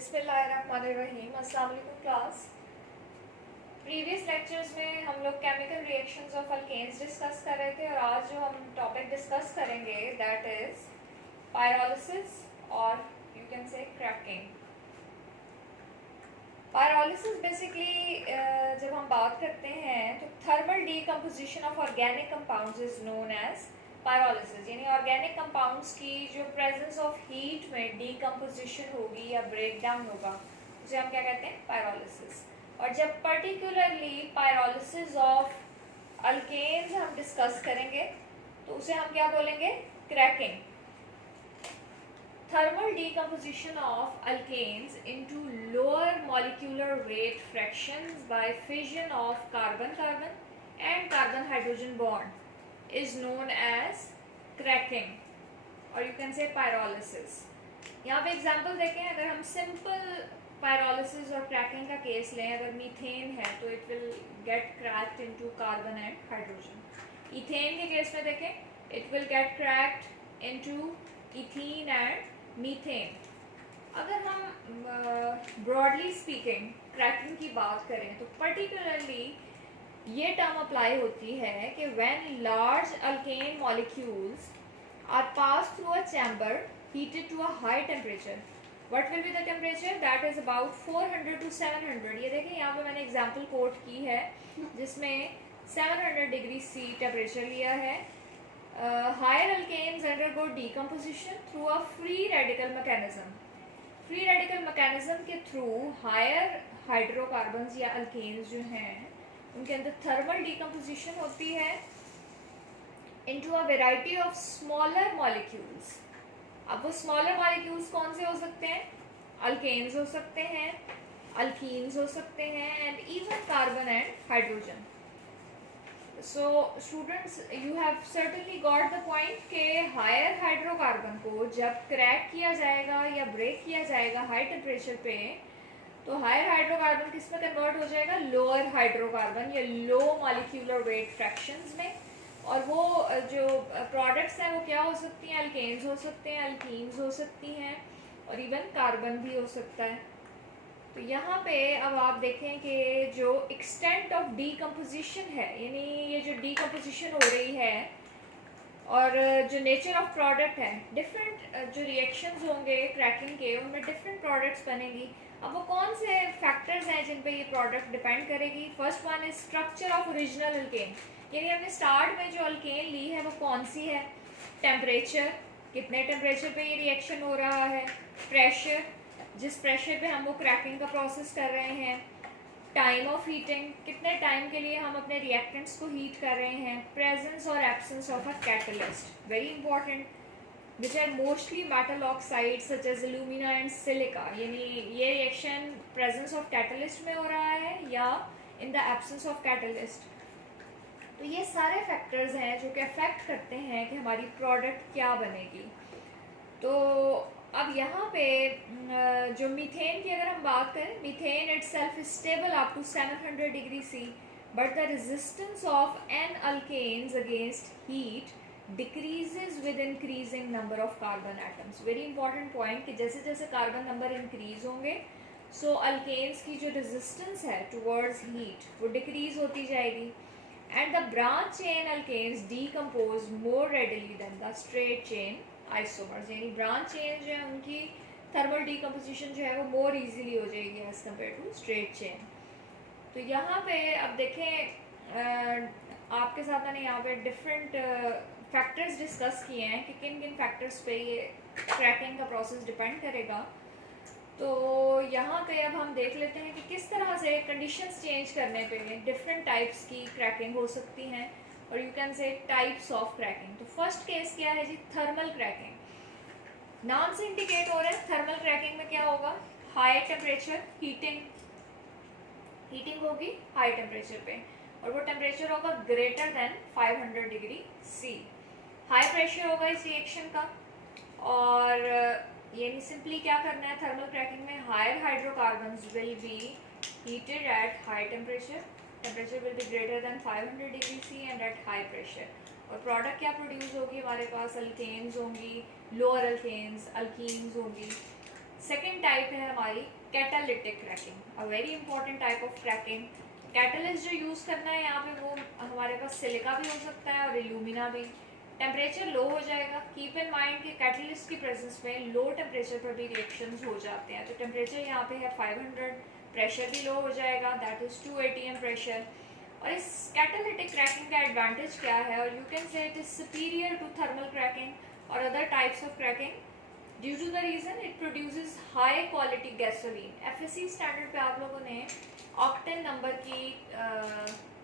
बिस्मिल्लाहिर्रहमानिर्रहीम। अस्सलाम वालेकुम क्लास। प्रीवियस लेक्चर्स में हम लोग chemical reactions of alkanes discuss कर रहे थे और आज जो हम टॉपिक डिस्कस करेंगे दैट इज पायरोलिसिस और you can say cracking. Pyrolysis basically जब हम बात करते हैं तो thermal decomposition of organic compounds is known as pyrolysis, यानी ऑर्गेनिक कंपाउंड्स की जो प्रेजेंस ऑफ हीट में डीकम्पोजिशन होगी या ब्रेक डाउन होगा उसे हम क्या कहते हैं, पायरोलिसिस। और जब पर्टिकुलरली पायरोलिसिस ऑफ अल्केन्स हम डिस्कस करेंगे तो उसे हम क्या बोलेंगे, cracking. Thermal decomposition of alkanes into lower molecular weight fractions by fission of carbon-carbon and carbon-hydrogen bond is known as cracking or you can say pyrolysis. यहाँ पे example देखें, अगर हम सिंपल पायरोलिसिस और क्रैकिंग का केस लें, अगर methane है तो it will get cracked into carbon and hydrogen. Ethane के केस में देखें, it will get cracked into ethene and methane. अगर हम ब्रॉडली स्पीकिंग क्रैकिंग की बात करें तो पर्टिकुलरली ये टर्म अप्लाई होती है कि when large alkane molecules are pass through a chamber heated to a high temperature. What will be the temperature? That is about 400 to 700. ये देखें यहाँ पे मैंने एग्जाम्पल कोट की है जिसमें 700 डिग्री C टेम्परेचर लिया है। Higher alkanes undergo decomposition through a free radical mechanism. Free radical mechanism के थ्रू higher हाइड्रोकार्बन्स या alkanes जो हैं उनके अंदर थर्मल decomposition होती है into a variety of smaller molecules. अब वो स्मॉलर मॉलिक्यूल्स कौन से हो सकते हैं? अल्केन्स हो सकते हैं, अल्कीन्स हो सकते हैं and even carbon and hydrogen. So students, you have certainly got the point के हायर हाइड्रोकार्बन को जब क्रैक किया जाएगा या ब्रेक किया जाएगा हाई टेम्परेचर पे, तो हायर हाइड्रोकार्बन किस में कन्वर्ट हो जाएगा? लोअर हाइड्रोकार्बन या लो मॉलिक्यूलर वेट फ्रैक्शंस में। और वो जो प्रोडक्ट्स हैं वो क्या हो सकती हैं? अल्केन्स हो सकते हैं, अल्कीन्स हो सकती हैं और इवन कार्बन भी हो सकता है। तो यहाँ पे अब आप देखें कि जो एक्सटेंट ऑफ डीकम्पोजिशन है, यानी ये जो डीकम्पोजिशन हो रही है और जो नेचर ऑफ प्रोडक्ट है, डिफरेंट जो रिएक्शंस होंगे क्रैकिंग के उनमें डिफरेंट प्रोडक्ट्स बनेंगी। अब वो कौन से फैक्टर्स हैं जिन पे ये प्रोडक्ट डिपेंड करेगी? First one is structure of original alkane, यानी हमने स्टार्ट में जो अल्केन ली है वो कौन सी है, टेम्परेचर, कितने टेम्परेचर पे ये रिएक्शन हो रहा है, प्रेशर, जिस प्रेशर पे हम वो क्रैकिंग का प्रोसेस कर रहे हैं, टाइम ऑफ हीटिंग, कितने टाइम के लिए हम अपने रिएक्टेंट्स को हीट कर रहे हैं, प्रेजेंस और absence of a catalyst, very important, which are mostly metal oxide such as alumina and silica, यानी ये रिएक्शन प्रेजेंस ऑफ कैटलिस्ट में हो रहा है या in the absence of catalyst. तो ये सारे फैक्टर्स हैं जो कि अफेक्ट करते हैं कि हमारी प्रोडक्ट क्या बनेगी। तो अब यहाँ पे जो मीथेन की अगर हम बात करें, methane itself is stable up to 700 degree C, but the resistance of an alkanes against heat decreases with increasing number of carbon atoms. Very important point कि जैसे जैसे कार्बन नंबर इंक्रीज होंगे सो अल्केन्स की जो रेजिस्टेंस है towards heat वो decrease होती जाएगी। And the branch chain alkanes decompose more readily than the straight chain isomers, यानी branch chain जो है उनकी thermal decomposition जो है वो more easily हो जाएगी as compared to straight chain। तो यहाँ पे अब देखें आपके साथ मैंने यहाँ पे different factors डिस्कस किए हैं कि किन किन factors पे ये cracking का process डिपेंड करेगा। तो यहाँ पे अब हम देख लेते हैं कि किस तरह से कंडीशंस चेंज करने पे डिफरेंट टाइप्स की क्रैकिंग हो सकती हैं और यू कैन से टाइप्स ऑफ क्रैकिंग। तो फर्स्ट केस क्या है जी? Thermal cracking. नाम से इंडिकेट हो रहा है थर्मल क्रैकिंग में क्या होगा? हाई टेम्परेचर हीटिंग होगी हाई टेम्परेचर पे और वो टेम्परेचर होगा greater than 500 degree C। High pressure होगा इस रिएक्शन का और यानी सिंपली क्या करना है थर्मल क्रैकिंग में, higher hydrocarbons will be heated at high temperature will be greater than 500 degree C and at high pressure. और प्रोडक्ट क्या प्रोड्यूस होगी? हमारे पास अल्केन्स होंगी, लोअर अल्केन्स, अल्कीन्स होंगी। सेकेंड सेकेंड टाइप है हमारी catalytic cracking, a very important type of cracking. Catalyst जो यूज़ करना है यहाँ पे वो हमारे पास सिलिका भी हो सकता है और एल्यूमिना भी। टेम्परेचर लो हो जाएगा। कीप इन माइंड कि कैटलिस्ट की प्रेजेंस में लो टेम्परेचर पर भी रिएक्शंस हो जाते हैं। तो टेम्परेचर यहाँ पे है 500, प्रेशर भी लो हो जाएगा, दैट इज़ 2 atm प्रेशर। और इस कैटालिटिक क्रैकिंग का एडवांटेज क्या है, और you can say it is superior to thermal cracking और other types of cracking due to the reason it produces high quality gasoline. FSC standard पे आप लोगों ने ऑक्टेन नंबर की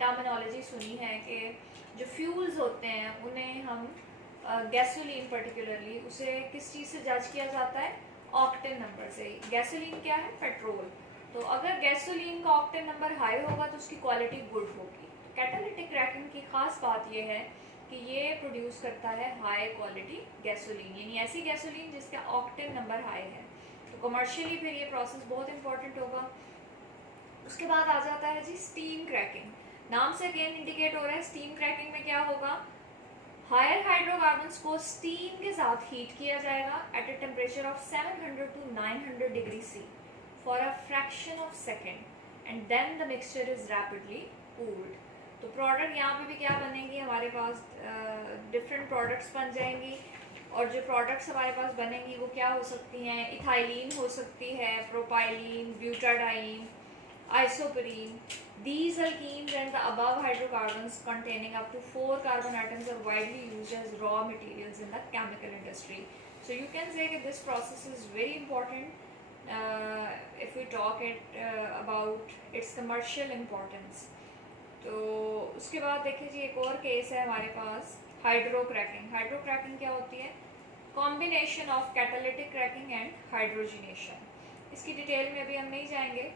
टर्मिनोलॉजी सुनी है कि जो फ्यूल्स होते हैं उन्हें हम गैसोलीन पर्टिकुलरली उसे किस चीज़ से जज किया जाता है, ऑक्टेन नंबर से। गैसोलीन क्या है, पेट्रोल। तो अगर गैसोलीन का ऑक्टेन नंबर हाई होगा तो उसकी क्वालिटी गुड होगी। कैटालिटिक क्रैकिंग की खास बात यह है कि ये प्रोड्यूस करता है हाई क्वालिटी गैसोलीन, यानी ऐसी गैसोलीन जिसका ऑक्टेन नंबर हाई है। तो कमर्शियली फिर ये प्रोसेस बहुत इंपॉर्टेंट होगा। उसके बाद आ जाता है जी स्टीम क्रैकिंग। नाम से अगेन इंडिकेट हो रहा है स्टीम क्रैकिंग में क्या होगा, हायर हाइड्रोकार्बन्स को स्टीम के साथ हीट किया जाएगा at a temperature of 700 to 900 degree C for a fraction of second and then the mixture is rapidly cooled। तो प्रोडक्ट यहाँ पे भी क्या बनेगी, हमारे पास डिफरेंट प्रोडक्ट्स बन जाएंगी। और जो प्रोडक्ट्स हमारे पास बनेंगी वो क्या हो सकती हैं, इथाइलिन हो सकती है, propylene, butadiene, isoprene। These alkenes and the above hydrocarbons containing up to 4 carbon atoms are widely used as raw materials in the chemical industry. So you can say that this process is very important if we talk about its commercial importance। तो उसके बाद देखिए जी एक और case है हमारे पास, हाइड्रोक्रैकिंग। हाइड्रोक्रैकिंग क्या होती है, combination of catalytic cracking and hydrogenation. इसकी डिटेल में अभी हम नहीं जाएंगे।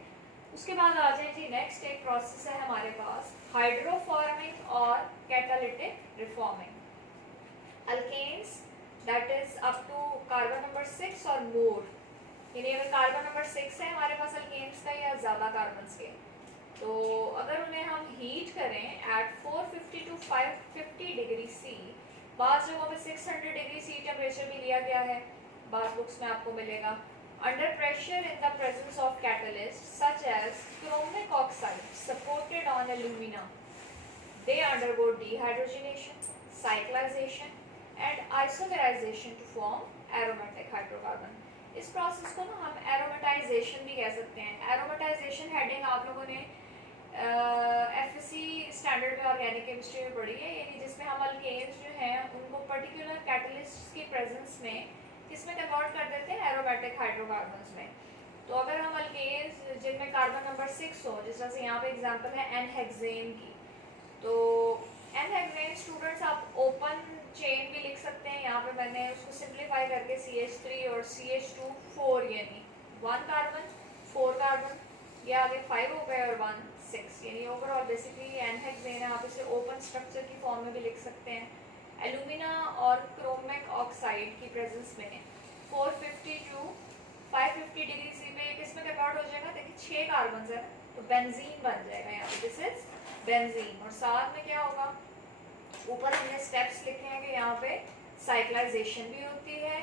उसके बाद आ जाए जी नेक्स्ट एक प्रोसेस है हमारे पास हाइड्रोफॉर्मिंग और catalytic reforming. Alkanes that is up to carbon number 6 और मोर, यानी अगर कार्बन नंबर 6 है हमारे पास अल्केन्स का या ज़्यादा कार्बन के, तो अगर उन्हें हम हीट करें एट 450 to 550 डिग्री C, बाद जगहों पे 600 डिग्री C टेम्परेचर भी लिया गया है, बाद बुक्स में आपको मिलेगा। Under pressure in the presence of catalysts such as chromic oxide supported on alumina, they undergo dehydrogenation, cyclization and isomerization to form aromatic hydrocarbon। इस प्रोसेस को ना हम एरोमेटाइजेशन भी कह सकते हैं। एरोमेटाइजेशन हेडिंग आप लोगों ने एफएससी स्टैंडर्ड में ऑर्गेनिक केमिस्ट्री में पढ़ी है, यानी जिसमें हम अल्केन्स जो हैं उनको पर्टिकुलर कैटलिस्ट की प्रेजेंस में किसमें कन्वर्ट कर देते हैं, एरोमेटिक हाइड्रोकार्बन्स में। तो अगर हम अल्केन्स जिनमें कार्बन नंबर 6 हो, जिस तरह से यहाँ पे एग्जांपल है एन-हेक्सेन की, तो एन-हेक्सेन स्टूडेंट्स आप ओपन चेन भी लिख सकते हैं। यहाँ पे मैंने उसको सिंप्लीफाई करके CH3 और CH2 4, यानी 1 कार्बन 4 कार्बन, ये आगे 5 हो गए और 1 6, यानी ओवरऑल बेसिकली एन-हेक्सेन है। आप इसे ओपन स्ट्रक्चर की फॉर्म में भी लिख सकते हैं। एल्यूमिना और क्रोमिक ऑक्साइड की प्रेजेंस में 450 to 550 डिग्री C में किस में कन्वर्ट हो जाएगा, देखिए 6 कार्बन है तो बेंजीन बन जाएगा यहाँ पे, दिस इज बेंजीन। और साथ में क्या होगा, ऊपर हमने स्टेप्स लिखे हैं कि यहाँ पे साइक्लाइजेशन भी होती है,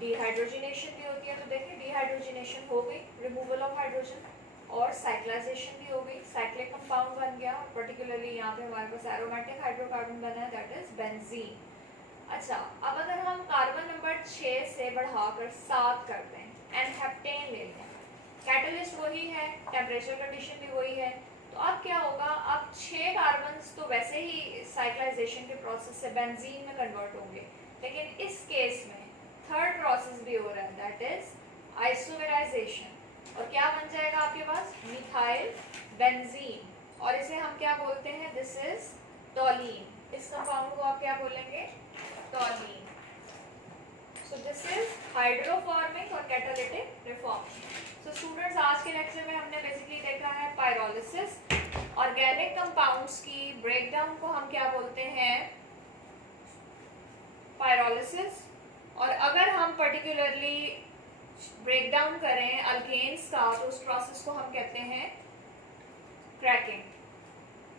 डिहाइड्रोजिनेशन भी होती है। तो देखिए डिहाइड्रोजिनेशन हो गई, रिमूवल ऑफ हाइड्रोजन, और साइक्लाइजेशन भी हो गई, साइक्लिक कंपाउंड बन गया, और पर्टिकुलरली यहाँ पे हमारे पास एरोमेटिक हाइड्रोकार्बन बना है, दैट इज बेंजीन। अच्छा, अब अगर हम कार्बन नंबर 6 से बढ़ाकर 7 करते हैं, एनहेप्टेन ले लें, कैटलिस्ट वही है, टेम्परेचर कंडीशन भी वही है, तो अब क्या होगा, अब 6 कार्बन तो वैसे ही साइक्लाइजेशन के प्रोसेस से बेंजीन में कन्वर्ट होंगे, लेकिन इस केस में थर्ड प्रोसेस भी हो रहा है, दैट इज आइसोमेराइजेशन। और क्या बन जाएगा आपके पास, मिथाइल बेंजीन, और इसे हम क्या बोलते हैं, दिस इज टॉलीन। इस कंपाउंड को आप क्या बोलेंगे, टॉलीन। सो दिस इज हाइड्रोफॉर्मिंग और कैटालिटिक रिफॉर्मिंग। सो स्टूडेंट्स, आज के लेक्चर में हमने बेसिकली देखा है पायरोलिसिस, ऑर्गेनिक कंपाउंड्स की ब्रेकडाउन को हम क्या बोलते हैं, पायरोलिसिस। और अगर हम पर्टिकुलरली ब्रेकडाउन करें अल्केन्स का तो उस प्रोसेस को हम कहते हैं क्रैकिंग।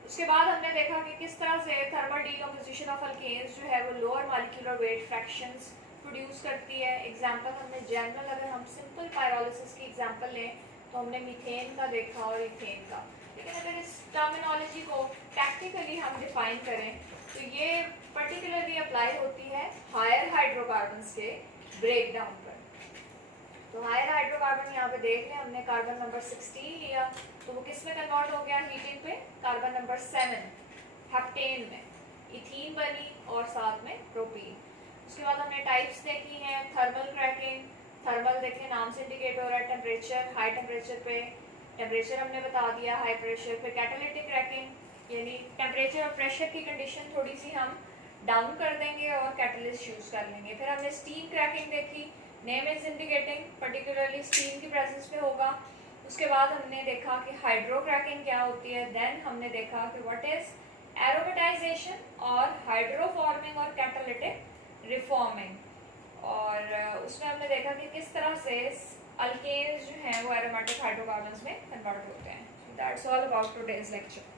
उसके बाद हमने देखा कि किस तरह से थर्मल डीकम्पोजिशन ऑफ अल्केन्स जो है वो lower molecular weight fractions produce करती है। एग्जाम्पल हमने जनरल, अगर हम सिंपल पायरोलिसिस की एग्जाम्पल लें तो हमने मीथेन का देखा और इथेन का। लेकिन अगर इस टर्मिनोलॉजी को टैक्टिकली हम डिफाइन करें तो ये पर्टिकुलरली अप्लाई होती है हायर हाइड्रोकार्बन्स के ब्रेकडाउन पर। तो हायर हाइड्रोकार्बन यहाँ पे देख लें, हमने कार्बन नंबर 16 लिया तो वो किस में कन्वर्ट हो गया हीटिंग पे, कार्बन नंबर 7 हेप्टेन में, इथीन बनी और साथ में प्रोपीन। उसके बाद हमने टाइप्स देखी हैं, थर्मल क्रैकिंग, थर्मल देखें नाम से इंडिकेट हो रहा है टेम्परेचर, हाई टेम्परेचर पे टेम्परेचर हमने बता दिया, हाई प्रेशर पे कैटालिटिक क्रैकिंग यानी टेम्परेचर और प्रेशर की कंडीशन थोड़ी सी हम डाउन कर देंगे और कैटलिस्ट यूज़ कर लेंगे। फिर हमने स्टीम क्रैकिंग देखी, name is indicating particularly steam की प्रेजेंस में होगा। उसके बाद हमने देखा कि हाइड्रो क्रैकिंग क्या होती है, देन हमने देखा कि व्हाट इज एरोमेटाइजेशन और हाइड्रोफॉर्मिंग और कैटालिटिक रिफॉर्मिंग। और उसमें हमने देखा कि किस तरह से अल्केन्स जो हैं वो एरोमेटिक हाइड्रोकार्बन्स में कन्वर्ट होते हैं। That's all about today's lecture.